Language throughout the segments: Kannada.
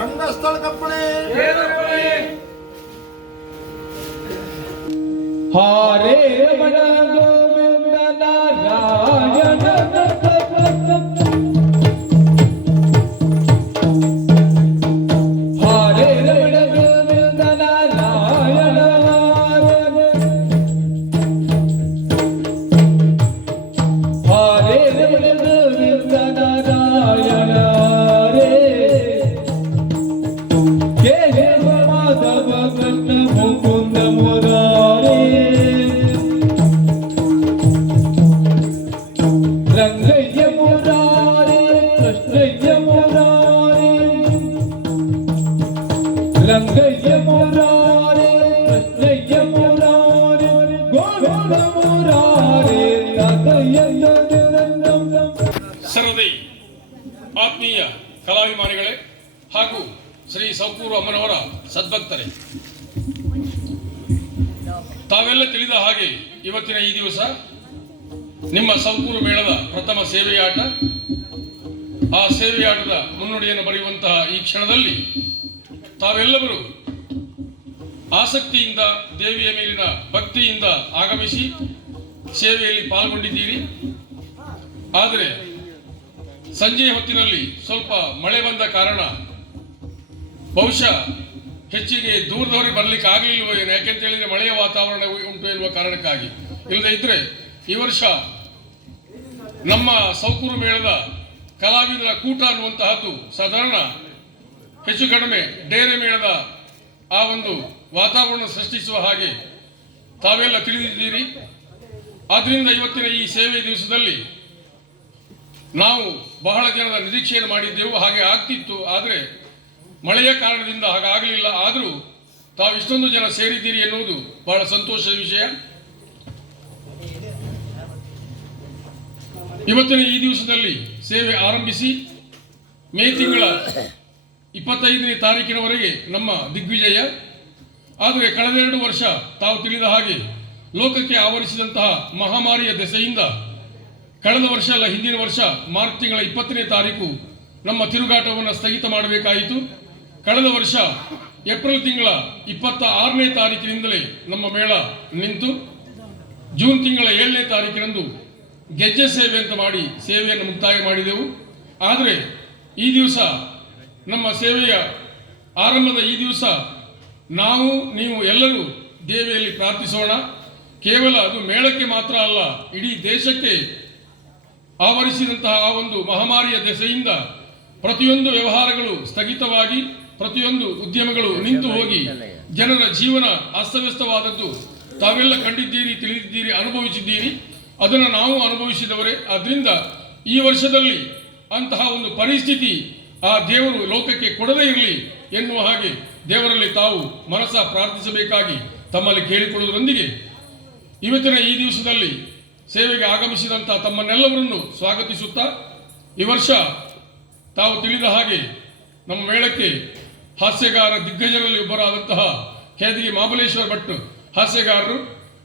रंगस्थल कपड़े हरे रमण गोविंद नारायण हरे रमण गोविंद नारायण हरे रमण गोविंद नारायण केशव माधव कृष्ण मुकुंद मुरारी रंगय्य मुरारी कृष्णय्य मुरारी रंगय्य मुरारी कृष्णय्य मुरारी गोविंद मुरारी तदय्य ಸರದಿ ಆತ್ಮೀಯ ಕಲಾಭಿಮಾನಿಗಳೇ ಹಾಗೂ ಶ್ರೀ ಸೌಕೂರು ಅಮ್ಮನವರ ಸದ್ಭಕ್ತರೇ, ತಾವೆಲ್ಲ ತಿಳಿದ ಹಾಗೆ ಇವತ್ತಿನ ಈ ದಿವಸ ನಿಮ್ಮ ಸೌಕೂರು ಮೇಳದ ಪ್ರಥಮ ಸೇವೆಯಾಟ. ಆ ಸೇವೆಯಾಟದ ಮುನ್ನುಡಿಯನ್ನು ಬರೆಯುವಂತಹ ಈ ಕ್ಷಣದಲ್ಲಿ ತಾವೆಲ್ಲರೂ ಆಸಕ್ತಿಯಿಂದ ದೇವಿಯ ಮೇಲಿನ ಭಕ್ತಿಯಿಂದ ಆಗಮಿಸಿ ಸೇವೆಯಲ್ಲಿ ಪಾಲ್ಗೊಂಡಿದ್ದೀರಿ. ಆದರೆ ಸಂಜೆಯ ಹೊತ್ತಿನಲ್ಲಿ ಸ್ವಲ್ಪ ಮಳೆ ಬಂದ ಕಾರಣ ಬಹುಶಃ ಹೆಚ್ಚಿಗೆ ದೂರದವರಿಗೆ ಬರಲಿಕ್ಕೆ ಆಗಲಿಲ್ವೋ ಏನು, ಯಾಕೆಂತ ಹೇಳಿದ್ರೆ ಮಳೆಯ ವಾತಾವರಣ ಉಂಟು ಎನ್ನುವ ಕಾರಣಕ್ಕಾಗಿ. ಇಲ್ಲದೆ ಇದ್ರೆ ಈ ವರ್ಷ ನಮ್ಮ ಸೌಕೂರು ಮೇಳದ ಕಲಾವಿದರ ಕೂಟ ಅನ್ನುವಂತಹದ್ದು ಸಾಧಾರಣ ಹೆಚ್ಚು ಕಡಿಮೆ ಡೇರೆ ಮೇಳದ ಆ ಒಂದು ವಾತಾವರಣ ಸೃಷ್ಟಿಸುವ ಹಾಗೆ ತಾವೆಲ್ಲ ತಿಳಿದಿದ್ದೀರಿ. ಆದ್ರಿಂದ ಇವತ್ತಿನ ಈ ಸೇವೆ ದಿವಸದಲ್ಲಿ ನಾವು ಬಹಳ ಜನರ ನಿರೀಕ್ಷೆಯನ್ನು ಮಾಡಿದ್ದೆವು, ಹಾಗೆ ಆಗ್ತಿತ್ತು. ಆದರೆ ಮಳೆಯ ಕಾರಣದಿಂದ ಹಾಗಾಗಲಿಲ್ಲ. ಆದರೂ ತಾವು ಇಷ್ಟೊಂದು ಜನ ಸೇರಿದ್ದೀರಿ ಎನ್ನುವುದು ಬಹಳ ಸಂತೋಷದ ವಿಷಯ. ಇವತ್ತಿನ ಈ ದಿವಸದಲ್ಲಿ ಸೇವೆ ಆರಂಭಿಸಿ ಮೇ ತಿಂಗಳ 25ನೇ ತಾರೀಕಿನವರೆಗೆ ನಮ್ಮ ದಿಗ್ವಿಜಯ. ಆದರೆ ಕಳೆದ 2 ವರ್ಷ ತಾವು ತಿಳಿದ ಹಾಗೆ ಲೋಕಕ್ಕೆ ಆವರಿಸಿದಂತಹ ಮಹಾಮಾರಿಯ ದೆಸೆಯಿಂದ ಕಳೆದ ವರ್ಷ ಅಲ್ಲ, ಹಿಂದಿನ ವರ್ಷ ಮಾರ್ಚ್ ತಿಂಗಳ 20ನೇ ತಾರೀಕು ನಮ್ಮ ತಿರುಗಾಟವನ್ನು ಸ್ಥಗಿತ ಮಾಡಬೇಕಾಯಿತು. ಕಳೆದ ವರ್ಷ ಏಪ್ರಿಲ್ ತಿಂಗಳ 26ನೇ ತಾರೀಕಿನಿಂದಲೇ ನಮ್ಮ ಮೇಳ ನಿಂತು ಜೂನ್ ತಿಂಗಳ 7ನೇ ತಾರೀಕಿನಂದು ಗೆಜ್ಜೆ ಸೇವೆ ಅಂತ ಮಾಡಿ ಸೇವೆಯನ್ನು ಮುಕ್ತಾಯ ಮಾಡಿದೆವು. ಆದರೆ ಈ ದಿವಸ ನಮ್ಮ ಸೇವೆಯ ಆರಂಭದ ಈ ದಿವಸ ನಾವು ನೀವು ಎಲ್ಲರೂ ದೇವಿಯಲ್ಲಿ ಪ್ರಾರ್ಥಿಸೋಣ. ಕೇವಲ ಅದು ಮೇಳಕ್ಕೆ ಮಾತ್ರ ಅಲ್ಲ, ಇಡೀ ದೇಶಕ್ಕೆ ಆವರಿಸಿದಂತಹ ಆ ಒಂದು ಮಹಾಮಾರಿಯ ದೆಸೆಯಿಂದ ಪ್ರತಿಯೊಂದು ವ್ಯವಹಾರಗಳು ಸ್ಥಗಿತವಾಗಿ ಪ್ರತಿಯೊಂದು ಉದ್ಯಮಗಳು ನಿಂತು ಹೋಗಿ ಜನರ ಜೀವನ ಅಸ್ತವ್ಯಸ್ತವಾದದ್ದು ತಾವೆಲ್ಲ ಕಂಡಿದ್ದೀರಿ, ತಿಳಿದಿದ್ದೀರಿ, ಅನುಭವಿಸಿದ್ದೀರಿ. ಅದನ್ನು ನಾವು ಅನುಭವಿಸಿದವರೇ. ಆದ್ರಿಂದ ಈ ವರ್ಷದಲ್ಲಿ ಅಂತಹ ಒಂದು ಪರಿಸ್ಥಿತಿ ಆ ದೇವರು ಲೋಕಕ್ಕೆ ಕೊಡದೇ ಇರಲಿ ಎನ್ನುವ ಹಾಗೆ ದೇವರಲ್ಲಿ ತಾವು ಮನಸ್ಸ ಪ್ರಾರ್ಥಿಸಬೇಕಾಗಿ ತಮ್ಮಲ್ಲಿ ಕೇಳಿಕೊಳ್ಳುವುದರೊಂದಿಗೆ ಇವತ್ತಿನ ಈ ದಿವಸದಲ್ಲಿ ಸೇವೆಗೆ ಆಗಮಿಸಿದಂತಹ ತಮ್ಮನ್ನೆಲ್ಲವರನ್ನು ಸ್ವಾಗತಿಸುತ್ತಾ, ಈ ವರ್ಷ ತಾವು ತಿಳಿದ ಹಾಗೆ ನಮ್ಮ ಮೇಳಕ್ಕೆ ಹಾಸ್ಯಗಾರ ದಿಗ್ಗಜರಲ್ಲಿ ಒಬ್ಬರಾದಂತಹ ಹೇದಿಗೆ ಮಹಾಬಲೇಶ್ವರ ಭಟ್ ಹಾಸ್ಯಗಾರರು,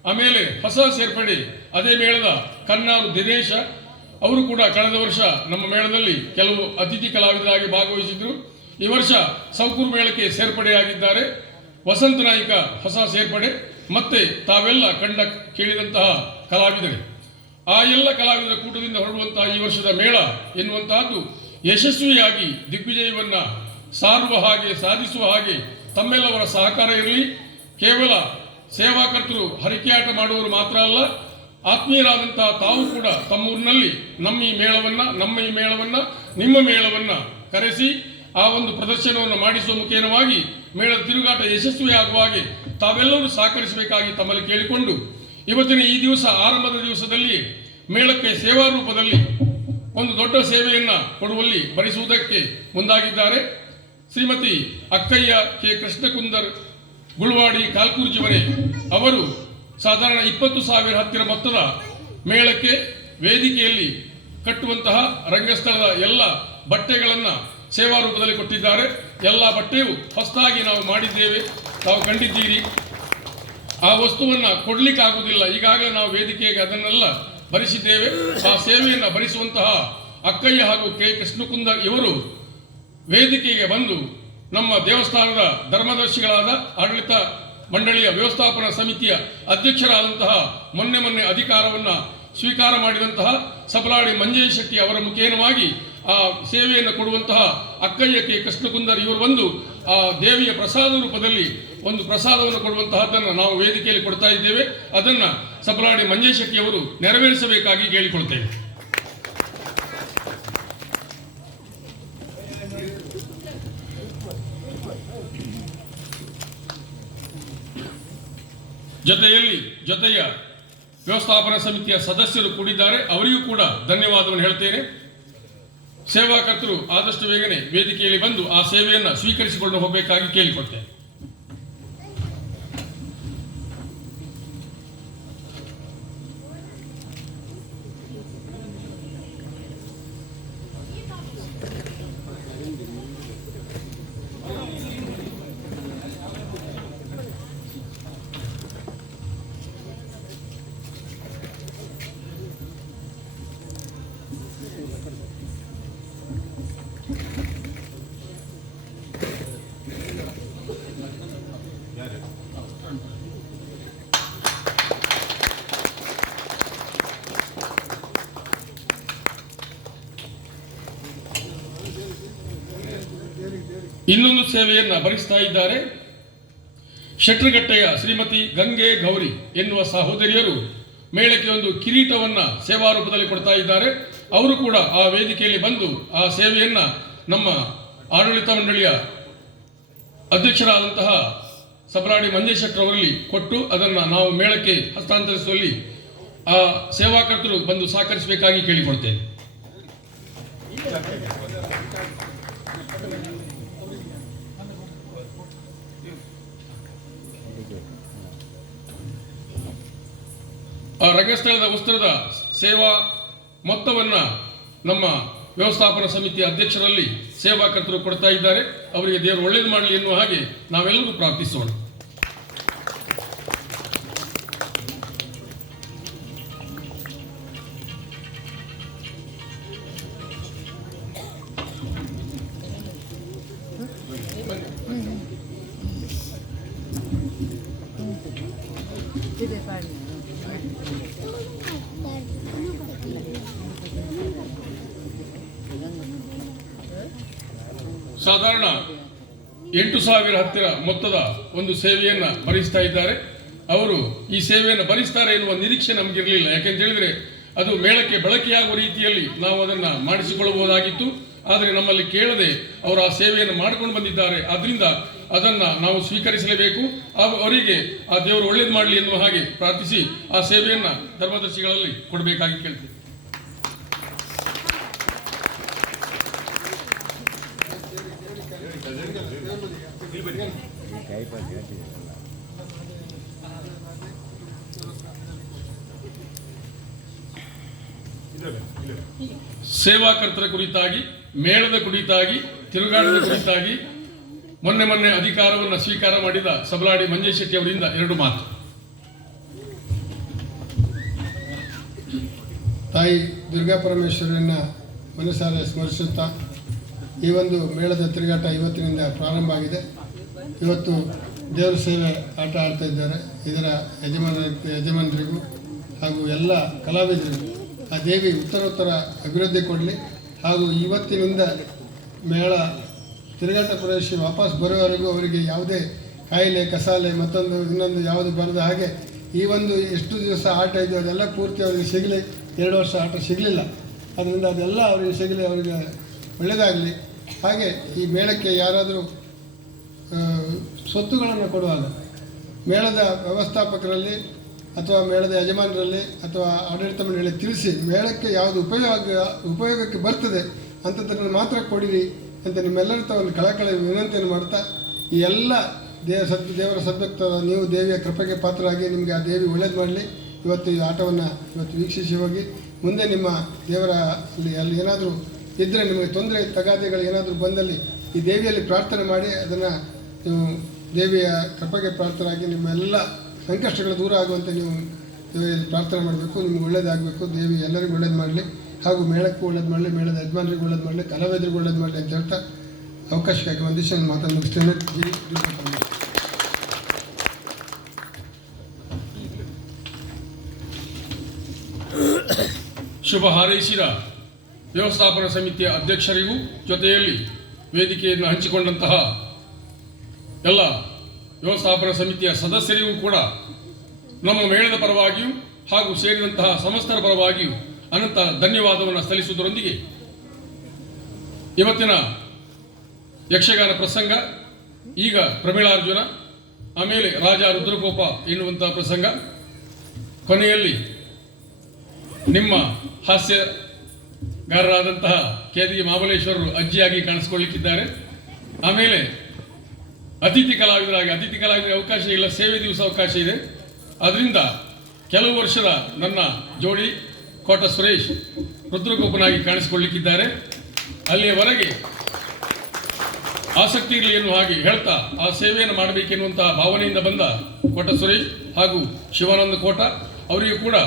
ಆಮೇಲೆ ಹೊಸ ಸೇರ್ಪಡೆ ಅದೇ ಮೇಳದ ಕನ್ನಾರು ದಿನೇಶ ಅವರು ಕೂಡ ಕಳೆದ ವರ್ಷ ನಮ್ಮ ಮೇಳದಲ್ಲಿ ಕೆಲವು ಅತಿಥಿ ಕಲಾವಿದರಾಗಿ ಭಾಗವಹಿಸಿದ್ರು. ಈ ವರ್ಷ ಸೌಕೂರು ಮೇಳಕ್ಕೆ ಸೇರ್ಪಡೆಯಾಗಿದ್ದಾರೆ. ವಸಂತ ನಾಯ್ಕ ಹೊಸ ಸೇರ್ಪಡೆ, ಮತ್ತೆ ತಾವೆಲ್ಲ ಕಂಡ ಕೇಳಿದಂತಹ ಕಲಾವಿದರೆ. ಆ ಎಲ್ಲ ಕಲಾವಿದರ ಕೂಟದಿಂದ ಹೊರಡುವಂತಹ ಈ ವರ್ಷದ ಮೇಳ ಎನ್ನುವಂತಹದ್ದು ಯಶಸ್ವಿಯಾಗಿ ದಿಗ್ವಿಜಯವನ್ನ ಸಾರುವ ಹಾಗೆ ಸಾಧಿಸುವ ಹಾಗೆ ತಮ್ಮೆಲ್ಲವರ ಸಹಕಾರ ಇರಲಿ. ಕೇವಲ ಸೇವಾಕರ್ತರು ಹರಕೆಯಾಟ ಮಾಡುವವರು ಮಾತ್ರ ಅಲ್ಲ, ಆತ್ಮೀಯರಾದಂತಹ ತಾವು ಕೂಡ ತಮ್ಮೂರಿನಲ್ಲಿ ನಮ್ಮ ಈ ಮೇಳವನ್ನ ನಿಮ್ಮ ಮೇಳವನ್ನ ಕರೆಸಿ ಆ ಒಂದು ಪ್ರದರ್ಶನವನ್ನು ಮಾಡಿಸುವ ಮುಖೇನವಾಗಿ ಮೇಳದ ತಿರುಗಾಟ ಯಶಸ್ವಿಯಾಗುವ ಹಾಗೆ ತಾವೆಲ್ಲರೂ ಸಹಕರಿಸಬೇಕಾಗಿ ತಮ್ಮಲ್ಲಿ ಕೇಳಿಕೊಂಡು, ಇವತ್ತಿನ ಈ ದಿವಸ ಆರಂಭದ ದಿವಸದಲ್ಲಿ ಮೇಳಕ್ಕೆ ಸೇವಾ ರೂಪದಲ್ಲಿ ಒಂದು ದೊಡ್ಡ ಸೇವೆಯನ್ನ ಕೊಡುವಲ್ಲಿ ಭರಿಸುವುದಕ್ಕೆ ಮುಂದಾಗಿದ್ದಾರೆ ಶ್ರೀಮತಿ ಅಕ್ಕಯ್ಯ ಕೆ ಕೃಷ್ಣಕುಂದರ್ ಗುಳ್ವಾಡಿ ಕಾಲ್ಕೂರ್ಜಿವರೆ ಅವರು ಸಾಧಾರಣ 20,000 ಹತ್ತಿರ ಮೊತ್ತದ ಮೇಳಕ್ಕೆ ವೇದಿಕೆಯಲ್ಲಿ ಕಟ್ಟುವಂತಹ ರಂಗಸ್ಥಳದ ಎಲ್ಲ ಬಟ್ಟೆಗಳನ್ನು ಸೇವಾ ರೂಪದಲ್ಲಿ ಕೊಟ್ಟಿದ್ದಾರೆ. ಎಲ್ಲ ಬಟ್ಟೆಯು ಹೊಸದಾಗಿ ನಾವು ಮಾಡಿದ್ದೇವೆ, ತಾವು ಕಂಡಿದ್ದೀರಿ. ಆ ವಸ್ತುವನ್ನು ಕೊಡ್ಲಿಕ್ಕೆ ಆಗುವುದಿಲ್ಲ, ಈಗಾಗಲೇ ನಾವು ವೇದಿಕೆಗೆ ಅದನ್ನೆಲ್ಲ ಭರಿಸಿದ್ದೇವೆ. ಆ ಸೇವೆಯನ್ನು ಭರಿಸುವಂತಹ ಅಕ್ಕಯ್ಯ ಹಾಗೂ ಕೆ ಕೃಷ್ಣಕುಂದರ್ ಇವರು ವೇದಿಕೆಗೆ ಬಂದು ನಮ್ಮ ದೇವಸ್ಥಾನದ ಧರ್ಮದರ್ಶಿಗಳಾದ ಆಡಳಿತ ಮಂಡಳಿಯ ವ್ಯವಸ್ಥಾಪನಾ ಸಮಿತಿಯ ಅಧ್ಯಕ್ಷರಾದಂತಹ ಮೊನ್ನೆ ಅಧಿಕಾರವನ್ನು ಸ್ವೀಕಾರ ಮಾಡಿದಂತಹ ಸಬಲಾಡಿ ಮಂಜೇಶ್ ಶೆಟ್ಟಿ ಅವರ ಮುಖೇನವಾಗಿ ಆ ಸೇವೆಯನ್ನು ಕೊಡುವಂತಹ ಅಕ್ಕಯ್ಯ ಕೆ ಕೃಷ್ಣಕುಂದರ್ ಇವರು ಬಂದು ಆ ದೇವಿಯ ಪ್ರಸಾದ ರೂಪದಲ್ಲಿ ಒಂದು ಪ್ರಸಾದವನ್ನು ಕೊಡುವಂತಹದ್ದನ್ನು ನಾವು ವೇದಿಕೆಯಲ್ಲಿ ಕೊಡ್ತಾ ಇದ್ದೇವೆ. ಅದನ್ನು ಸಬಲಾಡಿ ಮಂಜೇಶ್ ಶೆಟ್ಟಿ ಅವರು ನೆರವೇರಿಸಬೇಕಾಗಿ ಕೇಳಿಕೊಳ್ತೇವೆ. ಜೊತೆಯ ವ್ಯವಸ್ಥಾಪನಾ ಸಮಿತಿಯ ಸದಸ್ಯರು ಕೂಡಿದ್ದಾರೆ, ಅವರಿಗೂ ಕೂಡ ಧನ್ಯವಾದವನ್ನು ಹೇಳ್ತೇನೆ. ಸೇವಾಕರ್ತರು ಆದಷ್ಟು ಬೇಗನೆ ವೇದಿಕೆಯಲ್ಲಿ ಬಂದು ಆ ಸೇವೆಯನ್ನು ಸ್ವೀಕರಿಸಿಕೊಂಡು ಹೋಗಬೇಕಾಗಿ ಕೇಳಿಕೊಳ್ತೇನೆ. ಇನ್ನೊಂದು ಸೇವೆಯನ್ನು ಭರಿಸ್ತಾ ಇದ್ದಾರೆ. ಶೆಟ್ರಗಟ್ಟೆಯ ಶ್ರೀಮತಿ ಗಂಗೆ ಗೌರಿ ಎನ್ನುವ ಸಹೋದರಿಯರು ಮೇಳಕ್ಕೆ ಒಂದು ಕಿರೀಟವನ್ನ ಸೇವಾ ರೂಪದಲ್ಲಿ ಕೊಡ್ತಾ ಇದ್ದಾರೆ. ಅವರು ಕೂಡ ಆ ವೇದಿಕೆಯಲ್ಲಿ ಬಂದು ಆ ಸೇವೆಯನ್ನ ನಮ್ಮ ಆಡಳಿತ ಮಂಡಳಿಯ ಅಧ್ಯಕ್ಷರಾದಂತಹ ಸಬಲಾಡಿ ಮಂಜೇಶ್ ಶೆಟ್ಟರ್ ಅವರಲ್ಲಿ ಕೊಟ್ಟು ಅದನ್ನು ನಾವು ಮೇಳಕ್ಕೆ ಹಸ್ತಾಂತರಿಸುವಲ್ಲಿ ಆ ಸೇವಾಕರ್ತರು ಬಂದು ಸಹಕರಿಸಬೇಕಾಗಿ ಕೇಳಿಕೊಳ್ತೇನೆ. ಆ ರಂಗಸ್ಥಳದ ವಸ್ತ್ರದ ಸೇವಾ ಮೊತ್ತವನ್ನ ನಮ್ಮ ವ್ಯವಸ್ಥಾಪನಾ ಸಮಿತಿಯ ಅಧ್ಯಕ್ಷರಲ್ಲಿ ಸೇವಾಕರ್ತರು ಕೊಡ್ತಾ ಇದ್ದಾರೆ. ಅವರಿಗೆ ದೇವರು ಒಳ್ಳೇದು ಮಾಡಲಿ ಎನ್ನುವ ಹಾಗೆ ನಾವೆಲ್ಲರೂ ಪ್ರಾರ್ಥಿಸೋಣ. ಸಾಧಾರಣ 8,000 ಹತ್ತಿರ ಮೊತ್ತದ ಒಂದು ಸೇವೆಯನ್ನ ಭರಿಸ್ತಾ ಇದ್ದಾರೆ. ಅವರು ಈ ಸೇವೆಯನ್ನು ಭರಿಸ್ತಾರೆ ಎನ್ನುವ ನಿರೀಕ್ಷೆ ನಮಗಿರಲಿಲ್ಲ. ಯಾಕೆಂತ ಹೇಳಿದ್ರೆ ಅದು ಮೇಳಕ್ಕೆ ಬಳಕೆಯಾಗುವ ರೀತಿಯಲ್ಲಿ ನಾವು ಅದನ್ನು ಮಾಡಿಸಿಕೊಳ್ಳಬಹುದಾಗಿತ್ತು. ಆದರೆ ನಮ್ಮಲ್ಲಿ ಕೇಳದೆ ಅವರು ಆ ಸೇವೆಯನ್ನು ಮಾಡಿಕೊಂಡು ಬಂದಿದ್ದಾರೆ. ಆದ್ರಿಂದ ಅದನ್ನ ನಾವು ಸ್ವೀಕರಿಸಲೇಬೇಕು. ಅವರಿಗೆ ಆ ದೇವರು ಒಳ್ಳೇದು ಮಾಡಲಿ ಎನ್ನುವ ಹಾಗೆ ಪ್ರಾರ್ಥಿಸಿ ಆ ಸೇವೆಯನ್ನ ಧರ್ಮದರ್ಶಿಗಳಲ್ಲಿ ಕೊಡಬೇಕಾಗಿ ಕೇಳ್ತೀವಿ. ಸೇವಾಕರ್ತರ ಕುರಿತಾಗಿ, ಮೇಳದ ಕುರಿತಾಗಿ, ತಿರುಗಾಟದ ಕುರಿತಾಗಿ ಮೊನ್ನೆ ಅಧಿಕಾರವನ್ನು ಸ್ವೀಕಾರ ಮಾಡಿದ ಸಬಲಾಡಿ ಮಂಜೇಶ್ ಶೆಟ್ಟಿ ಅವರಿಂದ 2 ಮಾತು. ತಾಯಿ ದುರ್ಗಾ ಪರಮೇಶ್ವರನ ಮನಸಾರೆ ಸ್ಮರಿಸುತ್ತಾ ಈ ಒಂದು ಮೇಳದ ತಿರುಗಾಟ ಇವತ್ತಿನಿಂದ ಪ್ರಾರಂಭ ಆಗಿದೆ. ಇವತ್ತು ದೇವರ ಸೇವೆ ಆಟ ಆಡ್ತಾ ಇದ್ದಾರೆ. ಇದರ ಯಜಮಾನರಿಗೂ ಹಾಗೂ ಎಲ್ಲ ಕಲಾವಿದರಿಗೂ ಆ ದೇವಿ ಉತ್ತರೋತ್ತರ ಅಭಿವೃದ್ಧಿ ಕೊಡಲಿ. ಹಾಗೂ ಇವತ್ತಿನಿಂದ ಮೇಳ ತಿರುಗಾಟ ಪ್ರವೇಶ ವಾಪಸ್ ಬರುವವರೆಗೂ ಅವರಿಗೆ ಯಾವುದೇ ಕಾಯಿಲೆ ಕಸಾಲೆ ಮತ್ತೊಂದು ಇನ್ನೊಂದು ಯಾವುದು ಬರದ ಹಾಗೆ ಈ ಒಂದು ಎಷ್ಟು ದಿವಸ ಆಟ ಇದೆಯೋ ಅದೆಲ್ಲ ಪೂರ್ತಿ ಅವರಿಗೆ ಸಿಗಲಿ. 2 ವರ್ಷ ಆಟ ಸಿಗಲಿಲ್ಲ, ಅದರಿಂದ ಅದೆಲ್ಲ ಅವರಿಗೆ ಸಿಗಲಿ, ಅವರಿಗೆ ಒಳ್ಳೆಯದಾಗಲಿ. ಹಾಗೆ ಈ ಮೇಳಕ್ಕೆ ಯಾರಾದರೂ ಸ್ವತ್ತುಗಳನ್ನು ಕೊಡುವಾಗ ಮೇಳದ ವ್ಯವಸ್ಥಾಪಕರಲ್ಲಿ ಅಥವಾ ಮೇಳದ ಯಜಮಾನರಲ್ಲಿ ಅಥವಾ ಆಡಳಿತ ಮಂಡಳಿ ತಿಳಿಸಿ ಮೇಳಕ್ಕೆ ಯಾವುದು ಉಪಯೋಗಕ್ಕೆ ಬರ್ತದೆ ಅಂಥದ್ದನ್ನು ಮಾತ್ರ ಕೊಡಿರಿ ಅಂತ ನಿಮ್ಮೆಲ್ಲರ ಒಂದು ಕಳಕಳಿ ವಿನಂತಿಯನ್ನು ಮಾಡ್ತಾ, ಈ ಎಲ್ಲ ದೇವರ ಸದ್ಭಕ್ತ ನೀವು ದೇವಿಯ ಕೃಪೆಗೆ ಪಾತ್ರರಾಗಿ ನಿಮಗೆ ಆ ದೇವಿ ಒಳ್ಳೇದು ಮಾಡಲಿ. ಇವತ್ತು ಈ ಆಟವನ್ನು ಇವತ್ತು ವೀಕ್ಷಿಸಿ ಹೋಗಿ ಮುಂದೆ ನಿಮ್ಮ ದೇವರ ಅಲ್ಲಿ ಏನಾದರೂ ಇದ್ದರೆ ನಿಮಗೆ ತೊಂದರೆ ತಗಾದೆಗಳು ಏನಾದರೂ ಬಂದಲ್ಲಿ ಈ ದೇವಿಯಲ್ಲಿ ಪ್ರಾರ್ಥನೆ ಮಾಡಿ ಅದನ್ನು ನೀವು ದೇವಿಯ ಕೃಪೆಗೆ ಪ್ರಾರ್ಥನಾಗಿ ನಿಮ್ಮ ಎಲ್ಲ ಸಂಕಷ್ಟಗಳು ದೂರ ಆಗುವಂತೆ ನೀವು ದೇವಿಯಲ್ಲಿ ಪ್ರಾರ್ಥನೆ ಮಾಡಬೇಕು. ನಿಮ್ಗೆ ಒಳ್ಳೇದಾಗಬೇಕು, ದೇವಿ ಎಲ್ಲರಿಗೂ ಒಳ್ಳೇದು ಮಾಡಲಿ, ಹಾಗೂ ಮೇಳಕ್ಕೂ ಒಳ್ಳೇದು ಮಾಡಲಿ, ಮೇಳದ ಯಜಮಾನರಿಗೂ ಒಳ್ಳೇದು ಮಾಡಲಿ, ಕಲಾವಿದರಿಗೂ ಒಳ್ಳೇದು ಮಾಡಲಿ ಅಂತ ಹೇಳ್ತಾ ಅವಕಾಶಕ್ಕಾಗಿ ವಂದಿಸಿ ನಾನು ಮಾತನ್ನು ಮುಗಿಸ್ತೇನೆ. ಶುಭ ಹಾರೈಸಿದ ವ್ಯವಸ್ಥಾಪನಾ ಸಮಿತಿಯ ಅಧ್ಯಕ್ಷರಿಗೂ ಜೊತೆಯಲ್ಲಿ ವೇದಿಕೆಯನ್ನು ಹಂಚಿಕೊಂಡಂತಹ ಎಲ್ಲ ವ್ಯವಸ್ಥಾಪನಾ ಸಮಿತಿಯ ಸದಸ್ಯರಿಗೂ ಕೂಡ ನಮ್ಮ ಮೇಳದ ಪರವಾಗಿಯೂ ಹಾಗೂ ಸೇರಿದಂತಹ ಸಮಸ್ತರ ಪರವಾಗಿಯೂ ಅನಂತ ಧನ್ಯವಾದವನ್ನು ಸಲ್ಲಿಸುವುದರೊಂದಿಗೆ ಇವತ್ತಿನ ಯಕ್ಷಗಾನ ಪ್ರಸಂಗ, ಈಗ ಪ್ರಮೀಳಾರ್ಜುನ, ಆಮೇಲೆ ರಾಜ ರುದ್ರಕೋಪ ಎನ್ನುವಂತಹ ಪ್ರಸಂಗ, ಕೊನೆಯಲ್ಲಿ ನಿಮ್ಮ ಹಾಸ್ಯಗಾರರಾದಂತಹ ಕೇದಿಗೆ ಮಹಾಬಲೇಶ್ವರರು ಅಜ್ಜಿಯಾಗಿ ಕಾಣಿಸ್ಕೊಳ್ಳಿಕ್ಕಿದ್ದಾರೆ. ಆಮೇಲೆ ಅತಿಥಿ ಕಲಾವಿದರಿಗೆ ಅವಕಾಶ ಇಲ್ಲ, ಸೇವೆ ದಿವಸ ಅವಕಾಶ ಇದೆ. ಅದರಿಂದ ಕೆಲವು ವರ್ಷದ ನನ್ನ ಜೋಡಿ ಕೋಟ ಸುರೇಶ್ ರುದ್ರಗೋಪನಾಗಿ ಕಾಣಿಸಿಕೊಳ್ಳಿಕ್ಕಿದ್ದಾರೆ. ಅಲ್ಲಿಯವರೆಗೆ ಆಸಕ್ತಿ ಇರಲಿ ಎನ್ನುವ ಹಾಗೆ ಹೇಳ್ತಾ ಆ ಸೇವೆಯನ್ನು ಮಾಡಬೇಕೆನ್ನುವಂತಹ ಭಾವನೆಯಿಂದ ಬಂದ ಕೋಟ ಸುರೇಶ್ ಹಾಗೂ ಶಿವಾನಂದ ಕೋಟ ಅವರಿಗೂ ಕೂಡ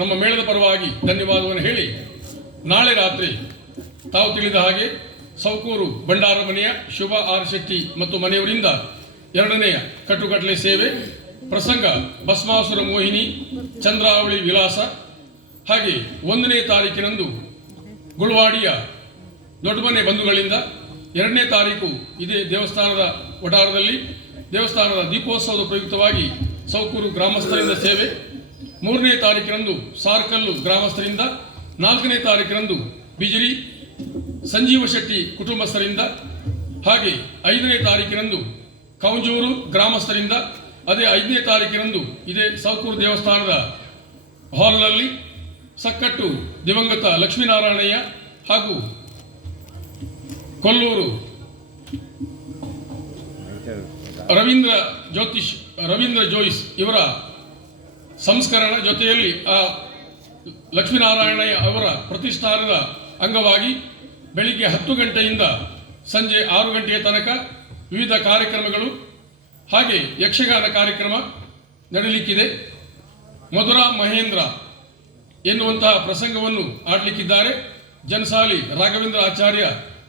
ನಮ್ಮ ಮೇಳದ ಪರವಾಗಿ ಧನ್ಯವಾದವನ್ನು ಹೇಳಿ, ನಾಳೆ ರಾತ್ರಿ ತಾವು ತಿಳಿದ ಹಾಗೆ ಸೌಕೂರು ಭಂಡಾರ ಮನೆಯ ಶುಭ ಆರ್ ಶೆಟ್ಟಿ ಮತ್ತು ಮನೆಯವರಿಂದ 2ನೆಯ ಕಟ್ಟುಕಟ್ಲೆ ಸೇವೆ ಪ್ರಸಂಗ ಭಸ್ಮಾಸುರ ಮೋಹಿನಿ ಚಂದ್ರಾವಳಿ ವಿಲಾಸ, ಹಾಗೆ 1ನೇ ತಾರೀಕಿನಂದು ಗುಳ್ವಾಡಿಯ ದೊಡ್ಡಮನೆ ಬಂಧುಗಳಿಂದ, 2ನೇ ತಾರೀಕು ಇದೇ ದೇವಸ್ಥಾನದ ವಠಾರದಲ್ಲಿ ದೇವಸ್ಥಾನದ ದೀಪೋತ್ಸವದ ಪ್ರಯುಕ್ತವಾಗಿ ಸೌಕೂರು ಗ್ರಾಮಸ್ಥರಿಂದ ಸೇವೆ, 3ನೇ ತಾರೀಕಿನಂದು ಸಾರ್ಕಲ್ಲು ಗ್ರಾಮಸ್ಥರಿಂದ, 4ನೇ ತಾರೀಕಿನಂದು ಬಿಜಿರಿ ಸಂಜೀವ ಶೆಟ್ಟಿ ಕುಟುಂಬಸ್ಥರಿಂದ, ಹಾಗೆ 5ನೇ ತಾರೀಕಿನಂದು ಕೌಂಜೂರು ಗ್ರಾಮಸ್ಥರಿಂದ, ಅದೇ 5ನೇ ತಾರೀಕಿನಂದು ಇದೇ ಸೌಕೂರು ದೇವಸ್ಥಾನದ ಹಾಲ್ನಲ್ಲಿ ಸಕ್ಕಟ್ಟು ದಿವಂಗತ ಲಕ್ಷ್ಮೀನಾರಾಯಣಯ್ಯ ಹಾಗೂ ಕೊಲ್ಲೂರು ರವೀಂದ್ರ ಜೋಯಿಸ್ ಇವರ ಸಂಸ್ಕರಣ ಜೊತೆಯಲ್ಲಿ ಆ ಲಕ್ಷ್ಮೀನಾರಾಯಣಯ್ಯ ಅವರ ಪ್ರತಿಷ್ಠಾನದ ಅಂಗವಾಗಿ ಬೆಳಿಗ್ಗೆ 10 ಗಂಟೆಯಿಂದ ಸಂಜೆ 6 ಗಂಟೆಯ ತನಕ ವಿವಿಧ ಕಾರ್ಯಕ್ರಮಗಳು ಹಾಗೆ ಯಕ್ಷಗಾನ ಕಾರ್ಯಕ್ರಮ ನಡೆಯಲಿಕ್ಕಿದೆ. ಮಧುರಾ ಮಹೇಂದ್ರ ಎನ್ನುವಂತಹ ಪ್ರಸಂಗವನ್ನು ಆಡಲಿಕ್ಕಿದ್ದಾರೆ. ಜನಸಾಲಿ ರಾಘವೇಂದ್ರ ಆಚಾರ್ಯ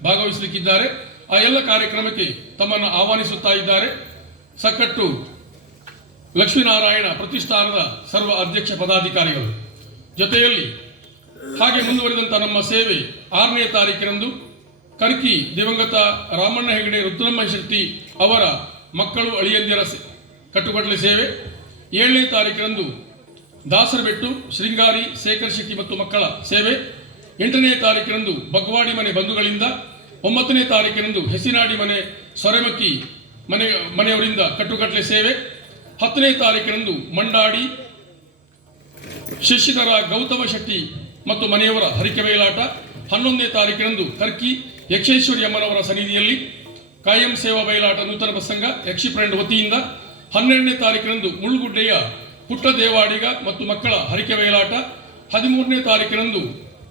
ಭಾಗವಹಿಸಲಿಕ್ಕಿದ್ದಾರೆ. ಆ ಎಲ್ಲ ಕಾರ್ಯಕ್ರಮಕ್ಕೆ ತಮ್ಮನ್ನು ಆಹ್ವಾನಿಸುತ್ತಾ ಇದ್ದಾರೆ ಸಕ್ಕಟ್ಟು ಲಕ್ಷ್ಮೀನಾರಾಯಣ ಪ್ರತಿಷ್ಠಾನದ ಸರ್ವ ಅಧ್ಯಕ್ಷ ಪದಾಧಿಕಾರಿಗಳು. ಜೊತೆಯಲ್ಲಿ ಹಾಗೆ ಮುಂದುವರಿದಂಥ ನಮ್ಮ ಸೇವೆ 6ನೇ ತಾರೀಕಿನಂದು ಕರ್ಕಿ ದಿವಂಗತ ರಾಮಣ್ಣ ಹೆಗಡೆ ರುದ್ರಮ್ಮ ಶೆಟ್ಟಿ ಅವರ ಮಕ್ಕಳು ಅಳಿಯಂದಿರ ಕಟ್ಟುಕಟ್ಲೆ ಸೇವೆ, 7ನೇ ತಾರೀಕಿನಂದು ದಾಸರಬೆಟ್ಟು ಶೃಂಗಾರಿ ಶೇಖರ್ ಶೆಟ್ಟಿ ಮತ್ತು ಮಕ್ಕಳ ಸೇವೆ, 8ನೇ ತಾರೀಕಿನಂದು ಬಗ್ವಾಡಿ ಮನೆ ಬಂಧುಗಳಿಂದ, 9ನೇ ತಾರೀಕಿನಂದು ಹೆಸಿನಾಡಿ ಮನೆ ಸೊರೆಮಕ್ಕಿ ಮನೆಯವರಿಂದ ಕಟ್ಟುಕಟ್ಲೆ ಸೇವೆ, 10ನೇ ತಾರೀಕಿನಂದು ಮಂಡಾಡಿ ಶಶಿಧರ ಗೌತಮ ಶೆಟ್ಟಿ ಮತ್ತು ಮನೆಯವರ ಹರಿಕೆ ಬಯಲಾಟ, 11ನೇ ತಾರೀಕಿನಂದು ಕರ್ಕಿ ಯಕ್ಷೇಶ್ವರಿ ಅಮ್ಮನವರ ಸನ್ನಿಧಿಯಲ್ಲಿ ಕಾಯಂ ಸೇವಾ ಬಯಲಾಟ ನೂತನ ಪ್ರಸಂಗ ಯಕ್ಷಿಪ್ರೆಂಡ್ ವತಿಯಿಂದ, 12ನೇ ತಾರೀಕಿನಂದು ಮುಳ್ಳುಗುಡ್ಡೆಯ ಪುಟ್ಟ ದೇವಾಡಿಗ ಮತ್ತು ಮಕ್ಕಳ ಹರಿಕೆ ಬಯಲಾಟ, 13ನೇ ತಾರೀಕಿನಂದು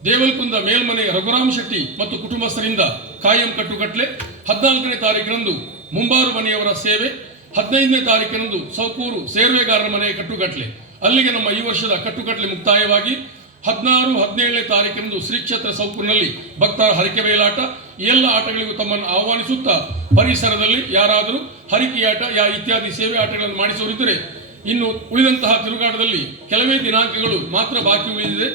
ದೇವಲ್ಕುಂದ ಮೇಲ್ಮನೆ ರಘುರಾಮ್ ಶೆಟ್ಟಿ ಮತ್ತು ಕುಟುಂಬಸ್ಥರಿಂದ ಕಾಯಂ ಕಟ್ಟುಕಟ್ಲೆ, 14ನೇ ತಾರೀಕಿನಂದು ಮುಂಬಾರು ಮನೆಯವರ ಸೇವೆ, 15ನೇ ತಾರೀಕಿನಂದು ಸೌಕೂರು ಸೇರ್ವೆಗಾರರ ಮನೆಯ ಕಟ್ಟುಕಟ್ಲೆ. ಅಲ್ಲಿಗೆ ನಮ್ಮ ಈ ವರ್ಷದ ಕಟ್ಟುಕಟ್ಲೆ ಮುಕ್ತಾಯವಾಗಿ 16, 17ನೇ ತಾರೀಕಿನಂದು ಶ್ರೀ ಕ್ಷೇತ್ರ ಸೌಕೂರಿನಲ್ಲಿ ಭಕ್ತರ ಹರಿಕೆ ಬಯಲಾಟ. ಈ ಎಲ್ಲ ಆಟಗಳಿಗೂ ತಮ್ಮನ್ನು ಆಹ್ವಾನಿಸುತ್ತಾ ಪರಿಸರದಲ್ಲಿ ಯಾರಾದರೂ ಹರಿಕೆಯಾಟ ಇತ್ಯಾದಿ ಸೇವೆ ಆಟಗಳನ್ನು ಮಾಡಿಸುವರಿದ್ದರೆ ಇನ್ನು ಉಳಿದಂತಹ ತಿರುಗಾಟದಲ್ಲಿ ಕೆಲವೇ ದಿನಾಂಕಗಳು ಮಾತ್ರ ಬಾಕಿ ಉಳಿದಿದೆ.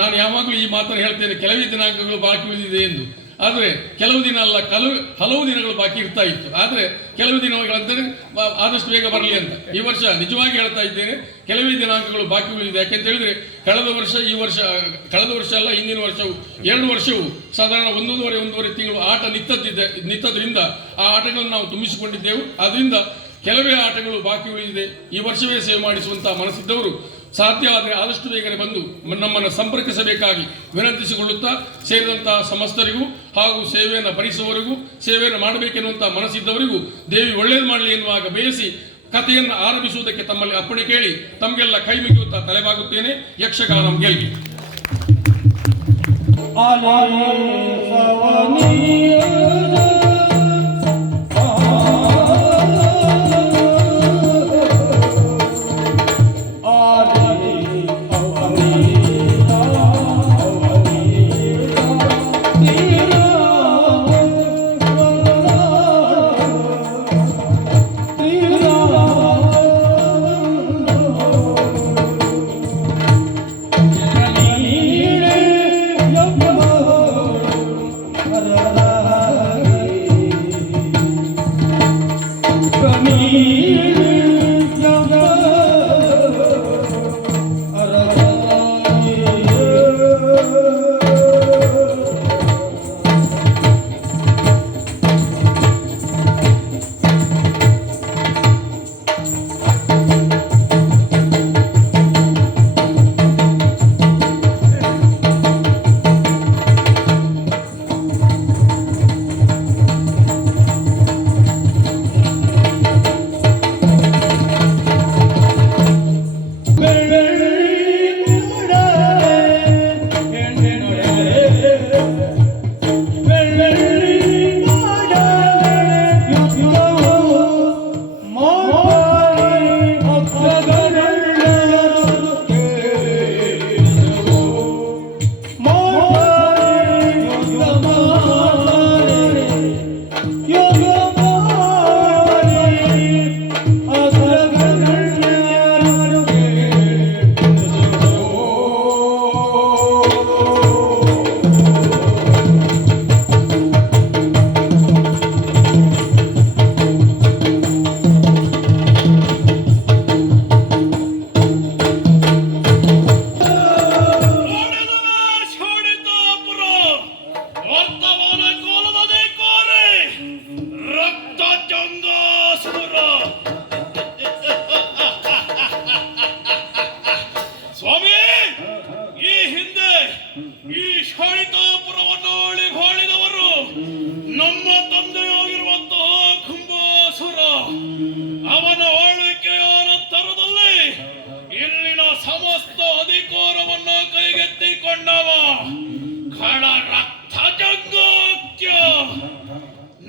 ನಾನು ಯಾವಾಗಲೂ ಈ ಮಾತನ್ನು ಹೇಳ್ತೇನೆ, ಕೆಲವೇ ದಿನಾಂಕಗಳು ಬಾಕಿ ಉಳಿದಿದೆ ಎಂದು. ಆದರೆ ಕೆಲವು ದಿನ ಅಲ್ಲ, ಹಲವು ದಿನಗಳು ಬಾಕಿ ಇರ್ತಾ ಇತ್ತು. ಆದರೆ ಕೆಲವು ದಿನಗಳಂದರೆ ಆದಷ್ಟು ಬೇಗ ಬರಲಿ ಅಂತ ಈ ವರ್ಷ ನಿಜವಾಗಿ ಹೇಳ್ತಾ ಇದ್ದೇನೆ, ಕೆಲವೇ ದಿನಾಂಕಗಳು ಬಾಕಿ ಉಳಿದಿದೆ. ಯಾಕೆಂತ ಹೇಳಿದ್ರೆ ಕಳೆದ ವರ್ಷ ಅಲ್ಲ, ಹಿಂದಿನ ವರ್ಷವು 2 ವರ್ಷವು ಸಾಧಾರಣ 1.5 ತಿಂಗಳು ಆಟ ನಿಂತದ್ರಿಂದ ಆ ಆಟಗಳನ್ನು ನಾವು ತುಂಬಿಸಿಕೊಂಡಿದ್ದೆವು. ಆದ್ದರಿಂದ ಕೆಲವೇ ಆಟಗಳು ಬಾಕಿ ಉಳಿದಿದೆ. ಈ ವರ್ಷವೇ ಸೇವೆ ಮಾಡಿಸುವಂತಹ ಮನಸ್ಸಿದ್ದವರು ಸಾಧ್ಯವಾದರೆ ಆದಷ್ಟು ಬೇಗನೆ ಬಂದು ನಮ್ಮನ್ನು ಸಂಪರ್ಕಿಸಬೇಕಾಗಿ ವಿನಂತಿಸಿಕೊಳ್ಳುತ್ತಾ, ಸೇರಿದಂತಹ ಸಮಸ್ತರಿಗೂ ಹಾಗೂ ಸೇವೆಯನ್ನು ಭರಿಸುವವರಿಗೂ ಸೇವೆಯನ್ನು ಮಾಡಬೇಕೆನ್ನುವಂತಹ ಮನಸ್ಸಿದ್ದವರಿಗೂ ದೇವಿ ಒಳ್ಳೆಯದು ಮಾಡಲಿ ಎನ್ನುವಾಗ ಬಯಸಿ ಕಥೆಯನ್ನು ಆರಂಭಿಸುವುದಕ್ಕೆ ತಮ್ಮಲ್ಲಿ ಅಪ್ಪಣೆ ಕೇಳಿ ತಮಗೆಲ್ಲ ಕೈ ಮುಗಿಯುತ್ತಾ ತಲೆಬಾಗುತ್ತೇನೆ. ಯಕ್ಷಗಾನಂ ಗೆಲ್ವಿ.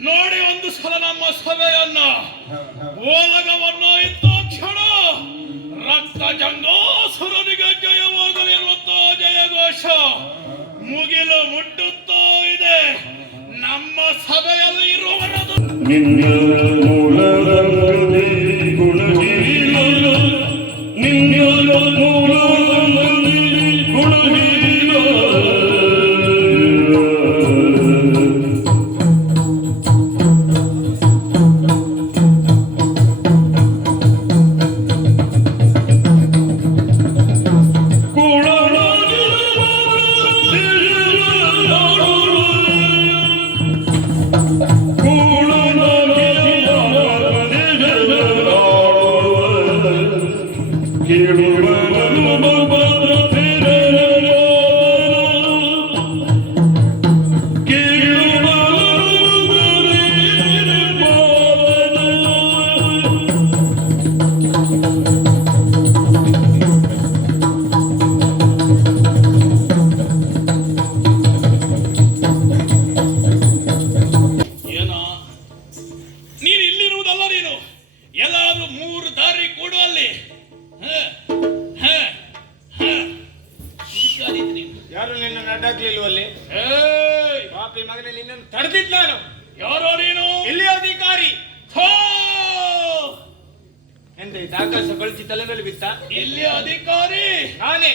ನೋಡಿ ಒಂದು ಸಲ ನಮ್ಮ ಸಭೆಯನ್ನ ಓಲಗವನ್ನು ಇದ್ದಾಕ್ಷಣ ರಕ್ತ ಜಂಗಾಸುರನಿಗೆ ಜಯವಾಗಲಿ ಎನ್ನುತ್ತ ಜಯಘೋಷ ಮುಗಿಲು ಮುಟ್ಟುತ್ತಾ ಇದೆ. ನಮ್ಮ ಸಭೆಯಲ್ಲಿ ಇರುವರದು ನಿನ್ನ ಮೂಲರಂಗದಿ ಗುಣಹೀನ, ನಿನ್ನ ಮೂಲರಂಗದಿ ಗುಣಹೀನ. ಯಾರು ನಿನ್ನ ನಡ್ಡಾಗ್ಲಿಲ್ವಲ್ಲಿ? ಪಾಪಿ ಮಗನೇ, ನಿನ್ನನ್ನು ತಡೆದಿದ್ ನಾನು. ಯಾರೋ ನೀನು? ಇಲ್ಲಿ ಅಧಿಕಾರಿ. ಎಂತ ಆಕಾಶ ಕಳಿಸಿ ತಲೆ ಮೇಲೆ ಬಿತ್ತ? ಇಲ್ಲಿ ಅಧಿಕಾರಿ ನಾನೇ.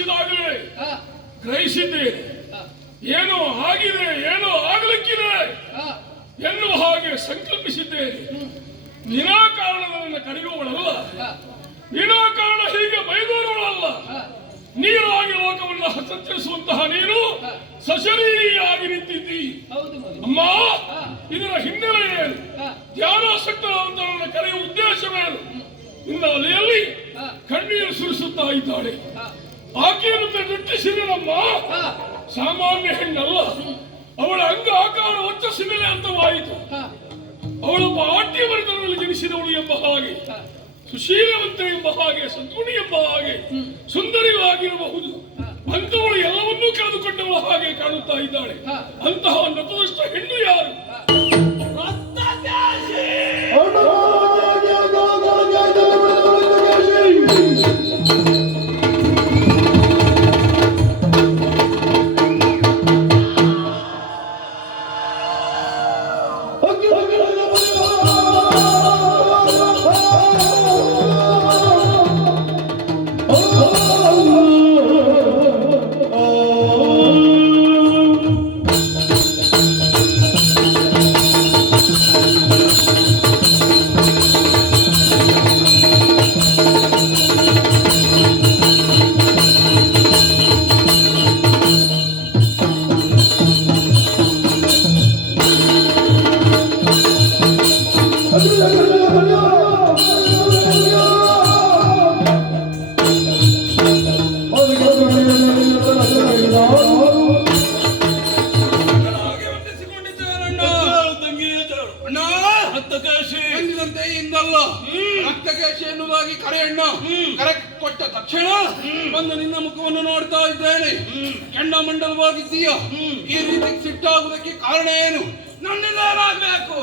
ಆರಂಭಿಸಿದಾಗಲೇ ಗ್ರಹಿಸಿದ್ದೇನೆ, ಏನೋ ಆಗಿದೆ, ಏನೋ ಆಗಲಿಕ್ಕಿದೆ ಎನ್ನುವ ಹಾಗೆ ಸಂಕಲ್ಪಿಸಿದ್ದೇನೆ. ವಿನಾಕಾರಣ ನನ್ನ ಕರೆಯುವವಳಲ್ಲ, ವಿನಾಕಾರಣ ಹೀಗೆ ಬೈದವರವಳಲ್ಲ. ನೀರಾಗಿ ಲೋಕವನ್ನು ಸಂಚರಿಸುವಂತಹ ನೀನು ಸಶರೀರಿಯಾಗಿ ನಿಂತಿದ್ದಿ. ಅಮ್ಮ, ಇದರ ಹಿನ್ನೆಲೆ ಏನು? ಧ್ಯಾನಾಸಕ್ತರಾದಂತ ನನ್ನ ಕರೆಯುವ ಉದ್ದೇಶವೇನು? ನಿನ್ನ ಅಲೆಯಲ್ಲಿ ಕಣ್ಣೀರು ಸುರಿಸುತ್ತಾ ಇದ್ದಾಳೆ. ಆಕೆಯನ್ನು ನೃತ್ಯಿಸಿದನಮ್ಮ, ಸಾಮಾನ್ಯ ಹೆಣ್ಣಲ್ಲ. ಅವಳ ಅಂಗ ಆಕಾರ ವರ್ಚಸ್ಸಿನಲ್ಲಿ ಅಂತವಾಯಿತು. ಅವಳೊಬ್ಬ ಆಟ್ಯವರ್ಗದಲ್ಲಿ ಜನಿಸಿದವಳು ಎಂಬ ಹಾಗೆ, ಸುಶೀಲವಂತೆ ಎಂಬ ಹಾಗೆ, ಸದ್ಗುಣಿ ಎಂಬ ಹಾಗೆ, ಸುಂದರಿಯೂ ಆಗಿರಬಹುದು. ಅಂತವಳು ಎಲ್ಲವನ್ನೂ ಕಳೆದುಕೊಂಡವಳ ಹಾಗೆ ಕಾಣುತ್ತಾ ಇದ್ದಾಳೆ. ಅಂತಹ ನತದಷ್ಟ ಹೆಣ್ಣು ಯಾರು? ರಕ್ತಕೇಶಿ ಎನ್ನುವುದಾಗಿ ಕರೆಯಣ್ಣ ಕರೆ ಕೊಟ್ಟ ತಕ್ಷಣ ಬಂದು ನಿನ್ನ ಮುಖವನ್ನು ನೋಡ್ತಾ ಇದ್ದೇನೆ. ಕೆಂಡಮಂಡಲವಾಗಿದ್ದೀಯ. ಈ ರೀತಿ ಸಿಟ್ಟಾಗುವುದಕ್ಕೆ ಕಾರಣ ಏನು? ನನ್ನಿಂದ ಏನಾಗಬೇಕು?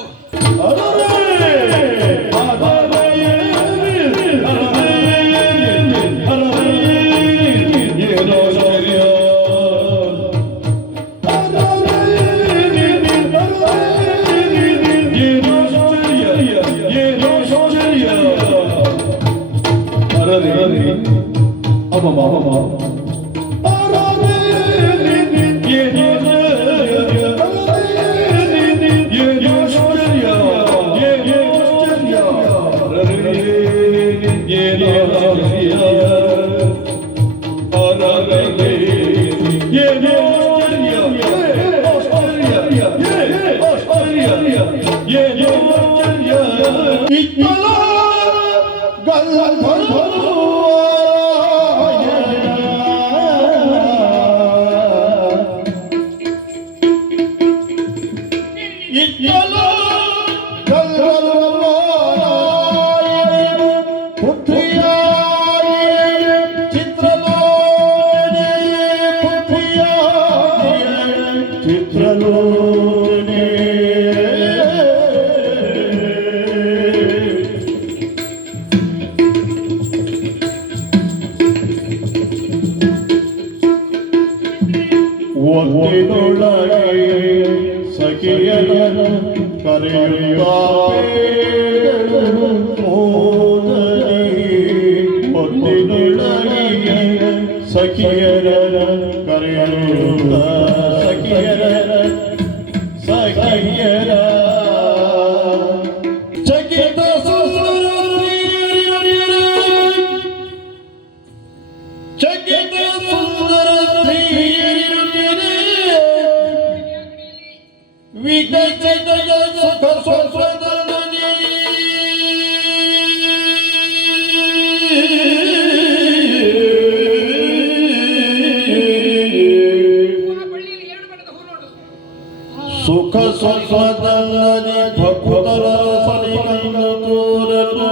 ಸುಖ ಸ್ವಲ್ಪದಲ್ಲಿ ಭಕ್ತರ ಸಲಿಕನ್ನು ತೋರಲು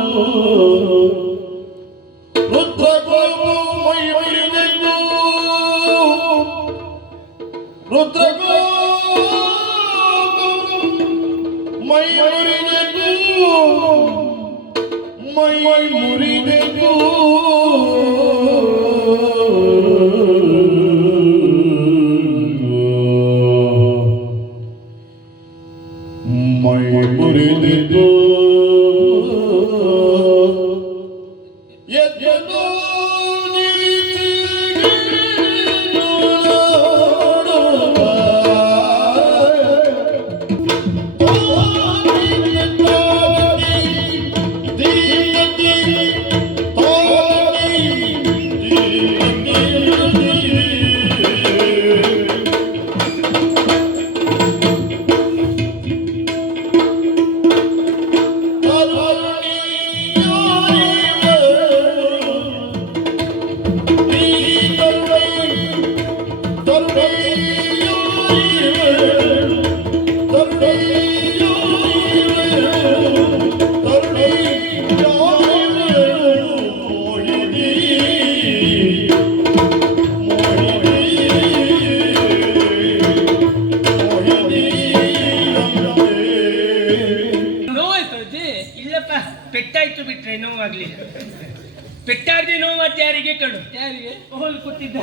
ರುದ್ರಗೋವು ಮೈ ಮುರಿದೆಂದು ರುದ್ರಗೋವು ಮೈ ಮುರಿದೆಂದು ಮೈ ಮುರಿದೆಂದು ಮುರಿದಿದ್ದು ಎದ್ದೆದ್ದು ನಿಲ್ಲಿಸಿ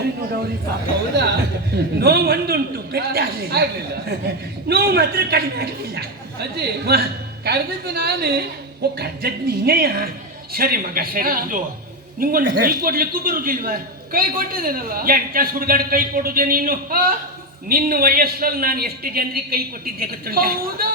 ದಾರಿ ನೋಡೋರಿಗೆ ಹೌದಾ? ನೋವು ಒಂದುಂಟು ಪೆಟ್ಟ ಆಗ್ಲಿಲ್ಲ. ನೋವು ಮಾತ್ರ ಕಡಿಮೆ ಆಗಲಿಲ್ಲ. ಅಜ್ಜಿ ಕರೆದಿದ್ದು ನಾನೇ. ಓ ಕರ್ಜದ್ ನೀನೆಯಾ? ಸರಿ ಮಗ ಸರಿ. ಹಾ. ಇದು ನಿಮ್ಗೊಂದು ಕೈ ಕೊಡ್ಲಿಕ್ಕೂ ಬರುದಿಲ್ವಾ? ಕೈ ಕೊಟ್ಟಿದ್ದೇನಲ್ಲ. ಎಂತ ಸುಡುಗಾಡು ಕೈ ಕೊಡುದೆ ನೀನು? ಹಾ? ನಿನ್ನ ವಯಸ್ಸಲ್ಲಿ ನಾನು ಎಷ್ಟು ಜನರಿಗೆ ಕೈ ಕೊಟ್ಟಿದ್ದೆ ಗೊತ್ತುಂಟ? ಹೌದಾ?